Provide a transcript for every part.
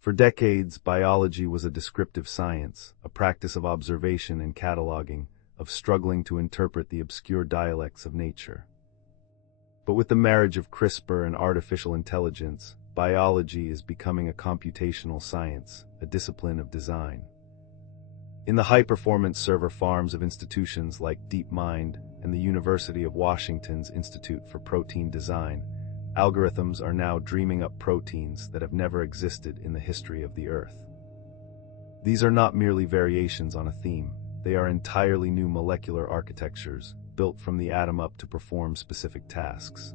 For decades, biology was a descriptive science, a practice of observation and cataloging, of struggling to interpret the obscure dialects of nature. But with the marriage of CRISPR and artificial intelligence, biology is becoming a computational science, a discipline of design. In the high-performance server farms of institutions like DeepMind and the University of Washington's Institute for Protein Design, algorithms are now dreaming up proteins that have never existed in the history of the Earth. These are not merely variations on a theme, they are entirely new molecular architectures, built from the atom up to perform specific tasks.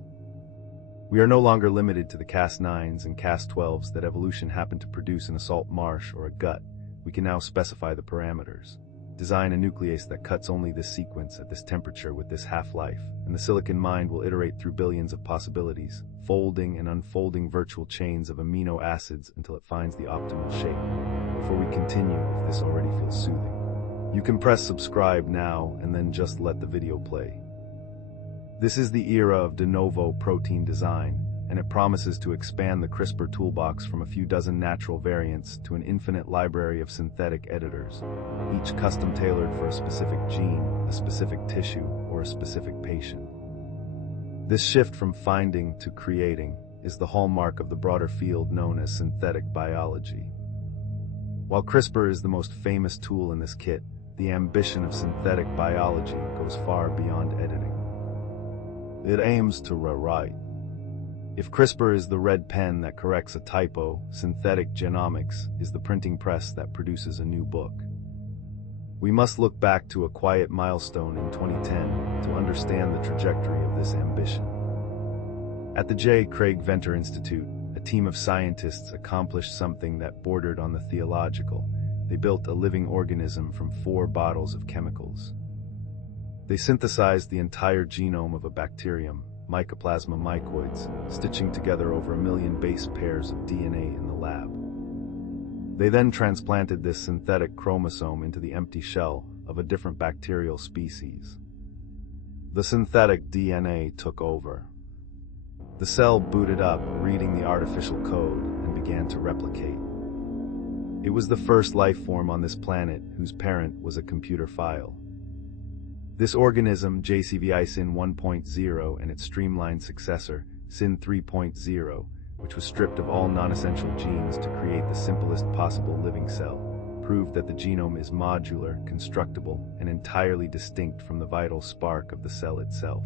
We are no longer limited to the Cas9s and Cas12s that evolution happened to produce in a salt marsh or a gut. We can now specify the parameters. Design a nuclease that cuts only this sequence at this temperature with this half-life, and the silicon mind will iterate through billions of possibilities, folding and unfolding virtual chains of amino acids until it finds the optimal shape. Before we continue, if this already feels soothing, you can press subscribe now and then just let the video play. This is the era of de novo protein design, and it promises to expand the CRISPR toolbox from a few dozen natural variants to an infinite library of synthetic editors, each custom-tailored for a specific gene, a specific tissue, or a specific patient. This shift from finding to creating is the hallmark of the broader field known as synthetic biology. While CRISPR is the most famous tool in this kit, the ambition of synthetic biology goes far beyond editing. It aims to rewrite. If CRISPR is the red pen that corrects a typo, synthetic genomics is the printing press that produces a new book. We must look back to a quiet milestone in 2010 to understand the trajectory of this ambition. At the J. Craig Venter Institute, a team of scientists accomplished something that bordered on the theological. They built a living organism from 4 bottles of chemicals. They synthesized the entire genome of a bacterium, Mycoplasma mycoides, stitching together over 1 million base pairs of DNA in the lab. They then transplanted this synthetic chromosome into the empty shell of a different bacterial species. The synthetic DNA took over. The cell booted up, reading the artificial code, and began to replicate. It was the first life form on this planet whose parent was a computer file. This organism, JCVI Syn 1.0, and its streamlined successor, Syn 3.0, which was stripped of all non-essential genes to create the simplest possible living cell, proved that the genome is modular, constructible, and entirely distinct from the vital spark of the cell itself.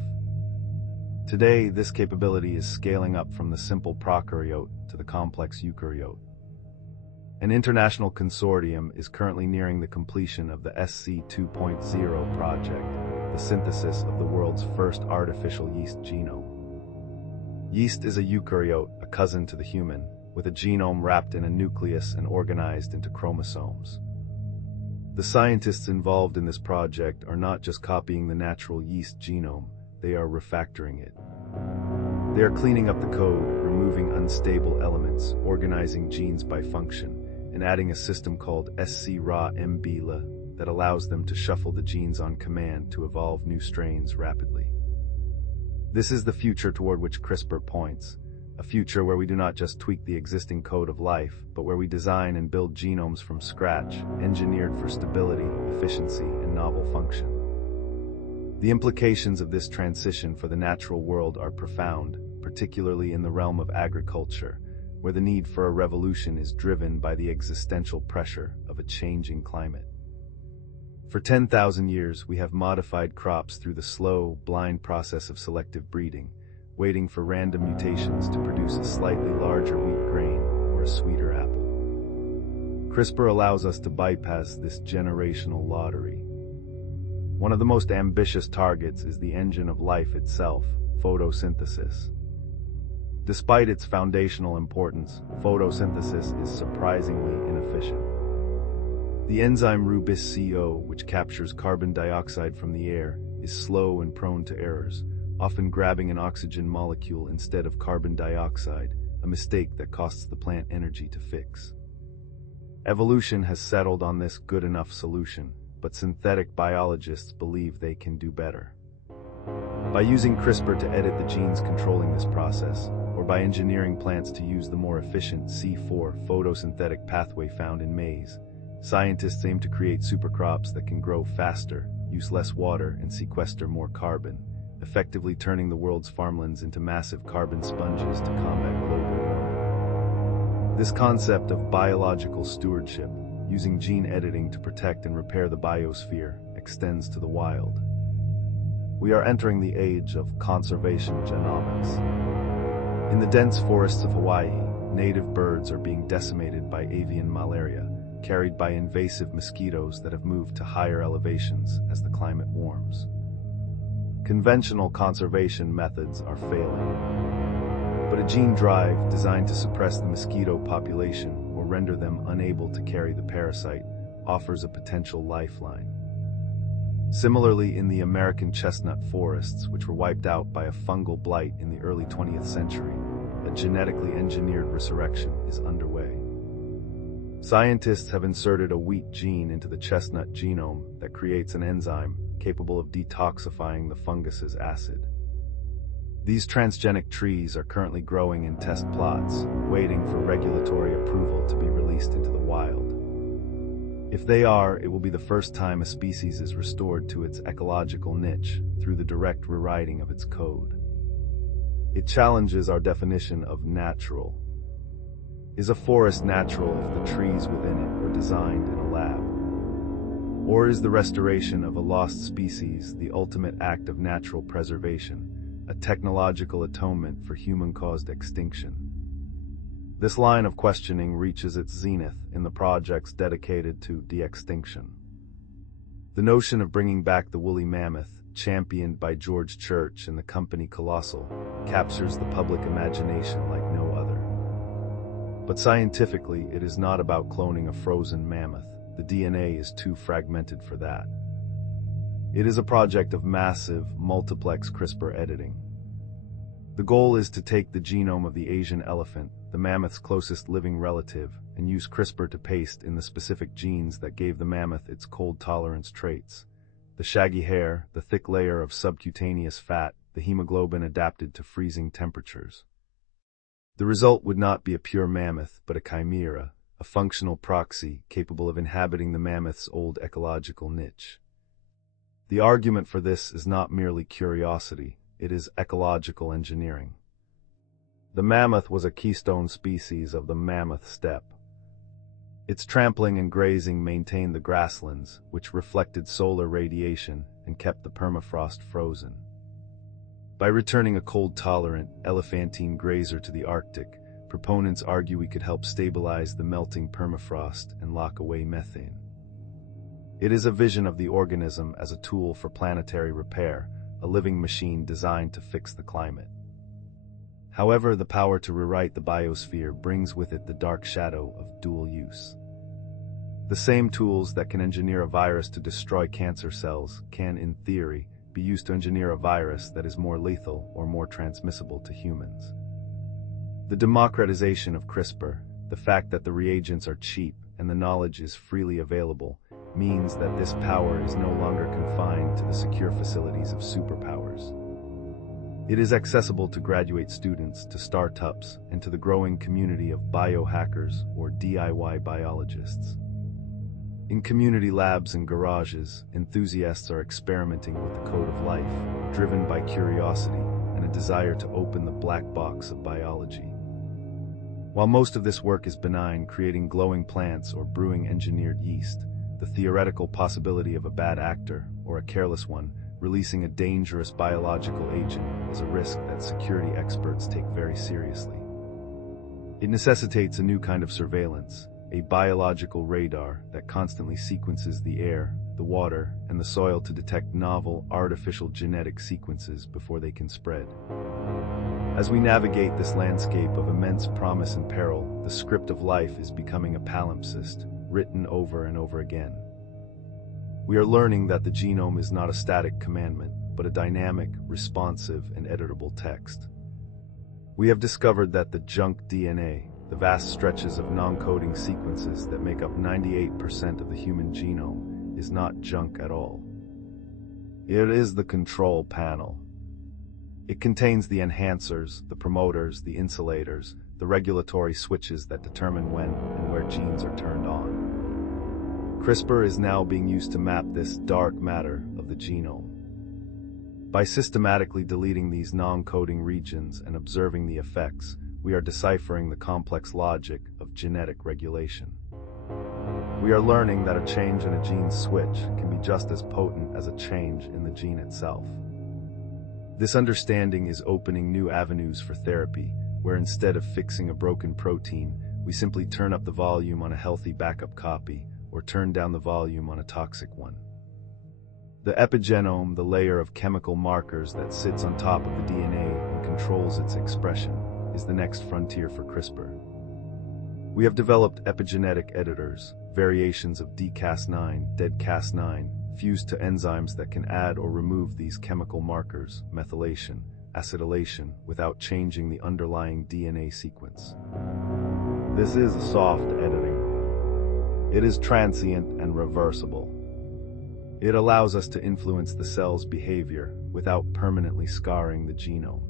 Today, this capability is scaling up from the simple prokaryote to the complex eukaryote. An international consortium is currently nearing the completion of the SC 2.0 project, the synthesis of the world's first artificial yeast genome. Yeast is a eukaryote, a cousin to the human, with a genome wrapped in a nucleus and organized into chromosomes. The scientists involved in this project are not just copying the natural yeast genome, they are refactoring it. They are cleaning up the code, removing unstable elements, organizing genes by function, and adding a system called SC-RA-MBLA that allows them to shuffle the genes on command to evolve new strains rapidly. This is the future toward which CRISPR points, a future where we do not just tweak the existing code of life, but where we design and build genomes from scratch, engineered for stability, efficiency, and novel function. The implications of this transition for the natural world are profound, particularly in the realm of agriculture, where the need for a revolution is driven by the existential pressure of a changing climate. For 10,000 years, we have modified crops through the slow, blind process of selective breeding, waiting for random mutations to produce a slightly larger wheat grain or a sweeter apple. CRISPR allows us to bypass this generational lottery. One of the most ambitious targets is the engine of life itself, photosynthesis. Despite its foundational importance, photosynthesis is surprisingly inefficient. The enzyme rubis-CO, which captures carbon dioxide from the air, is slow and prone to errors, often grabbing an oxygen molecule instead of carbon dioxide, a mistake that costs the plant energy to fix. Evolution has settled on this good enough solution, but synthetic biologists believe they can do better. By using CRISPR to edit the genes controlling this process, by engineering plants to use the more efficient C4 photosynthetic pathway found in maize, scientists aim to create supercrops that can grow faster, use less water, and sequester more carbon, effectively turning the world's farmlands into massive carbon sponges to combat global warming. This concept of biological stewardship, using gene editing to protect and repair the biosphere, extends to the wild. We are entering the age of conservation genomics. In the dense forests of Hawaii, native birds are being decimated by avian malaria, carried by invasive mosquitoes that have moved to higher elevations as the climate warms. Conventional conservation methods are failing, but a gene drive designed to suppress the mosquito population or render them unable to carry the parasite offers a potential lifeline. Similarly, in the American chestnut forests, which were wiped out by a fungal blight in the early 20th century, a genetically engineered resurrection is underway. Scientists have inserted a wheat gene into the chestnut genome that creates an enzyme capable of detoxifying the fungus's acid. These transgenic trees are currently growing in test plots, waiting for regulatory approval to be released into the wild. If they are, it will be the first time a species is restored to its ecological niche through the direct rewriting of its code. It challenges our definition of natural. Is a forest natural if the trees within it were designed in a lab? Or is the restoration of a lost species the ultimate act of natural preservation, a technological atonement for human-caused extinction? This line of questioning reaches its zenith in the projects dedicated to De-Extinction. The notion of bringing back the woolly mammoth, championed by George Church and the company Colossal, captures the public imagination like no other. But scientifically, it is not about cloning a frozen mammoth. The DNA is too fragmented for that. It is a project of massive, multiplex CRISPR editing. The goal is to take the genome of the Asian elephant, the mammoth's closest living relative, and use CRISPR to paste in the specific genes that gave the mammoth its cold tolerance traits. The shaggy hair, the thick layer of subcutaneous fat, the hemoglobin adapted to freezing temperatures. The result would not be a pure mammoth, but a chimera, a functional proxy capable of inhabiting the mammoth's old ecological niche. The argument for this is not merely curiosity, it is ecological engineering. The mammoth was a keystone species of the mammoth steppe. Its trampling and grazing maintained the grasslands, which reflected solar radiation and kept the permafrost frozen. By returning a cold-tolerant, elephantine grazer to the Arctic, proponents argue we could help stabilize the melting permafrost and lock away methane. It is a vision of the organism as a tool for planetary repair, a living machine designed to fix the climate. However, the power to rewrite the biosphere brings with it the dark shadow of dual use. The same tools that can engineer a virus to destroy cancer cells can, in theory, be used to engineer a virus that is more lethal or more transmissible to humans. The democratization of CRISPR, the fact that the reagents are cheap and the knowledge is freely available, means that this power is no longer confined to the secure facilities of superpowers. It is accessible to graduate students, to startups, and to the growing community of biohackers or DIY biologists. In community labs and garages, enthusiasts are experimenting with the code of life, driven by curiosity and a desire to open the black box of biology. While most of this work is benign, creating glowing plants or brewing engineered yeast, the theoretical possibility of a bad actor, or a careless one, releasing a dangerous biological agent is a risk that security experts take very seriously. It necessitates a new kind of surveillance, a biological radar that constantly sequences the air, the water, and the soil to detect novel, artificial genetic sequences before they can spread. As we navigate this landscape of immense promise and peril, the script of life is becoming a palimpsest, written over and over again. We are learning that the genome is not a static commandment, but a dynamic, responsive, and editable text. We have discovered that the junk DNA, the vast stretches of non-coding sequences that make up 98% of the human genome, is not junk at all. It is the control panel. It contains the enhancers, the promoters, the insulators, the regulatory switches that determine when and where genes are turned on. CRISPR is now being used to map this dark matter of the genome. By systematically deleting these non-coding regions and observing the effects, we are deciphering the complex logic of genetic regulation. We are learning that a change in a gene's switch can be just as potent as a change in the gene itself. This understanding is opening new avenues for therapy, where instead of fixing a broken protein, we simply turn up the volume on a healthy backup copy or turn down the volume on a toxic one. The epigenome, the layer of chemical markers that sits on top of the DNA and controls its expression, is the next frontier for CRISPR. We have developed epigenetic editors, variations of dCas9, dead Cas9, fused to enzymes that can add or remove these chemical markers, methylation, acetylation, without changing the underlying DNA sequence. This is a soft editing. It is transient and reversible. It allows us to influence the cell's behavior without permanently scarring the genome.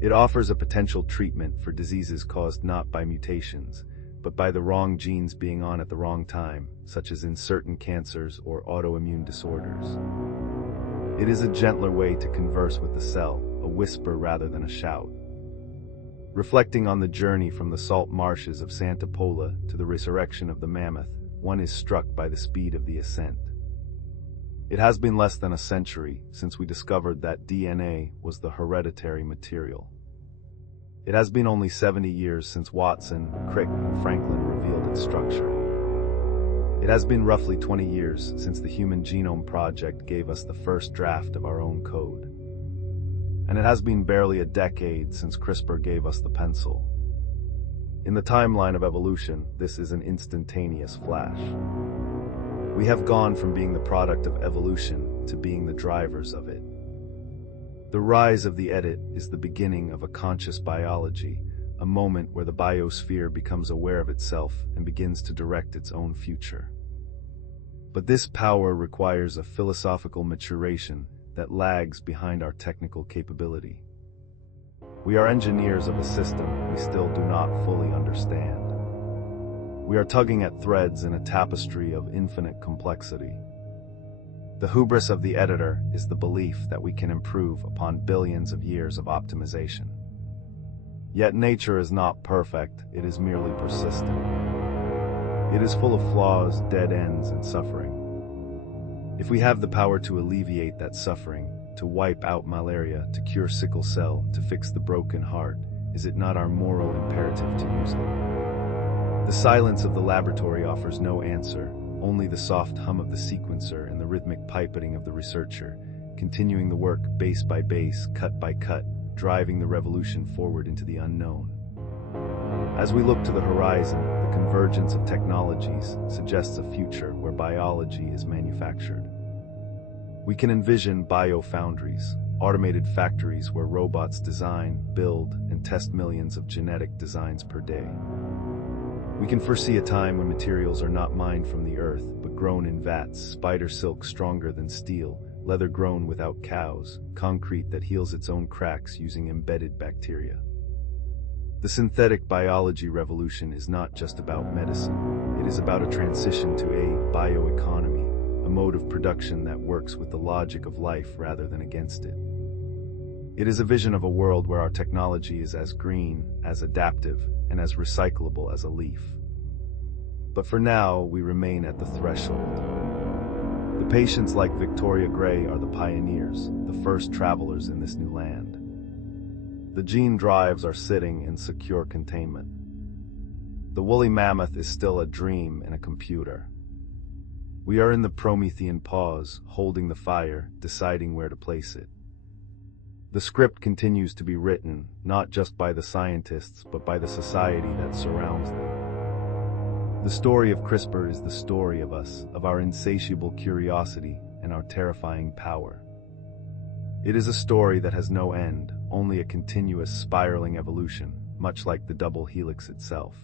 It offers a potential treatment for diseases caused not by mutations, but by the wrong genes being on at the wrong time, such as in certain cancers or autoimmune disorders. It is a gentler way to converse with the cell, a whisper rather than a shout. Reflecting on the journey from the salt marshes of Santa Pola to the resurrection of the mammoth, one is struck by the speed of the ascent. It has been less than a century since we discovered that DNA was the hereditary material. It has been only 70 years since Watson, Crick, and Franklin revealed its structure. It has been roughly 20 years since the Human Genome Project gave us the first draft of our own code. And it has been barely a decade since CRISPR gave us the pencil. In the timeline of evolution, this is an instantaneous flash. We have gone from being the product of evolution to being the drivers of it. The rise of the edit is the beginning of a conscious biology, a moment where the biosphere becomes aware of itself and begins to direct its own future. But this power requires a philosophical maturation that lags behind our technical capability. We are engineers of a system we still do not fully understand. We are tugging at threads in a tapestry of infinite complexity. The hubris of the editor is the belief that we can improve upon billions of years of optimization. Yet nature is not perfect, it is merely persistent. It is full of flaws, dead ends, and suffering. If we have the power to alleviate that suffering, to wipe out malaria, to cure sickle cell, to fix the broken heart, is it not our moral imperative to use it? The silence of the laboratory offers no answer, only the soft hum of the sequencer and the rhythmic pipetting of the researcher, continuing the work base by base, cut by cut, driving the revolution forward into the unknown. As we look to the horizon, the convergence of technologies suggests a future where biology is manufactured. We can envision biofoundries, automated factories where robots design, build, and test millions of genetic designs per day. We can foresee a time when materials are not mined from the earth, but grown in vats, spider silk stronger than steel, leather grown without cows, concrete that heals its own cracks using embedded bacteria. The synthetic biology revolution is not just about medicine, it is about a transition to a bioeconomy, a mode of production that works with the logic of life rather than against it. It is a vision of a world where our technology is as green, as adaptive, and as recyclable as a leaf. But for now, we remain at the threshold. The patients like Victoria Gray are the pioneers, the first travelers in this new land. The gene drives are sitting in secure containment. The woolly mammoth is still a dream in a computer. We are in the Promethean pause, holding the fire, deciding where to place it. The script continues to be written, not just by the scientists, but by the society that surrounds them. The story of CRISPR is the story of us, of our insatiable curiosity and our terrifying power. It is a story that has no end, only a continuous spiraling evolution, much like the double helix itself.